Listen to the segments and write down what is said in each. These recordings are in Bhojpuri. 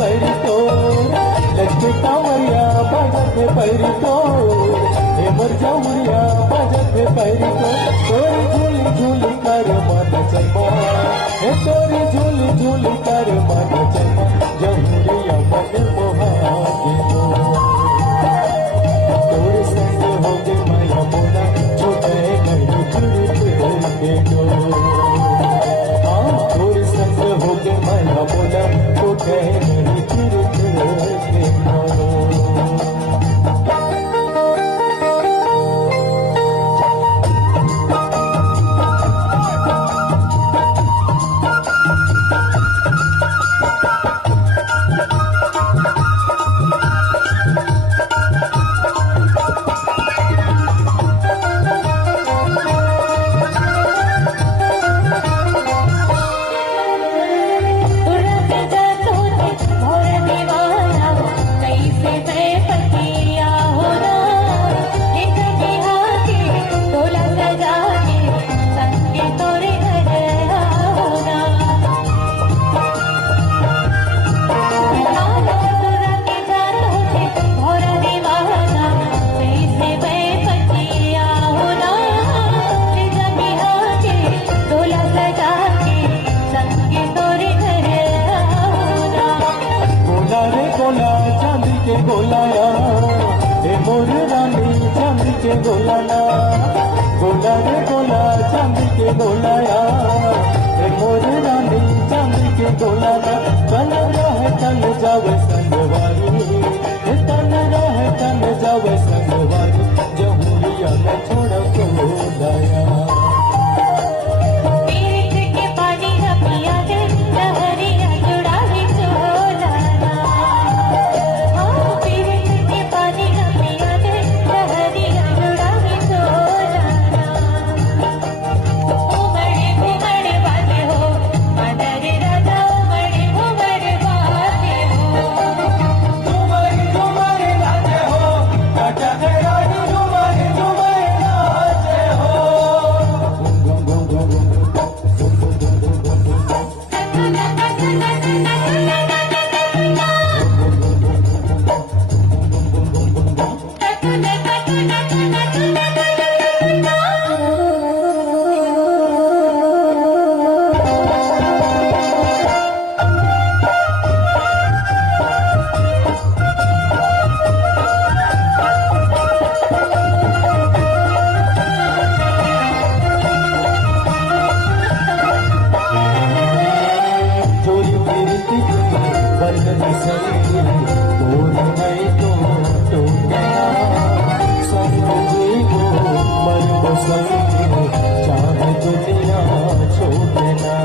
पैरी तो लटके कांवरिया बाजत पैरी तो हे मर जाऊरिया बाजत पैरी तो तोरी झूली झूली कर मन चलमा हे तोरी झूली झूली कर मन चलमा जमुरिया मन मोहागे तोरे संग होगे माया मोना छूटे घड़ी फिरते दो तोरे संग होगे माया मोना छूटे घड़ी फिरते दो गोलाया हे मोर रानी चांदी के गोलाना गोला रे गोला चांदी के गोलाया हे मोर रानी चांदी के गोलाना तन रहे तन जावे संगवारी हे तन रहे तन जावे संगवारी जमुरिया न छोड़ गोलाया चाहे दुनिया छोड़ना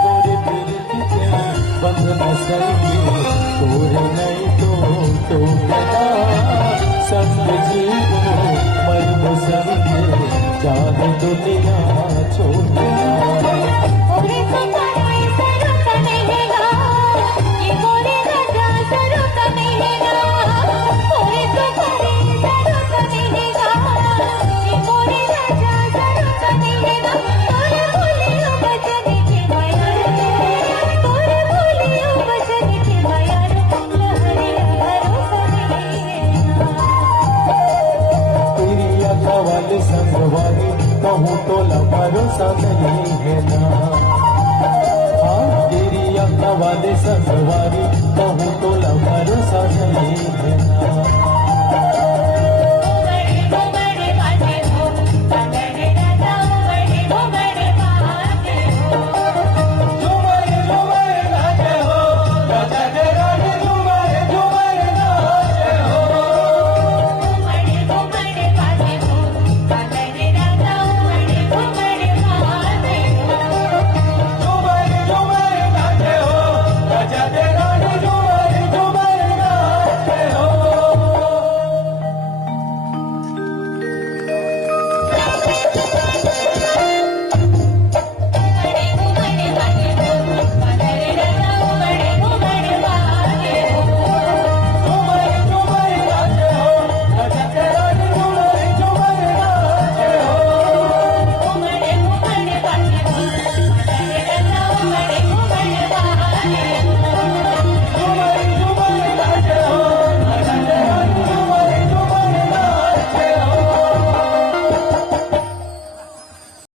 तोरे प्रीति के बंधन संगी तोरे नहीं तो टूटना संग जीवो मर्म संगे चाहे दुनिया छोड़ना संगवारी कहूँ तो भरोसा नहीं है ना हाँ तेरी अम्मा वाले संगवारी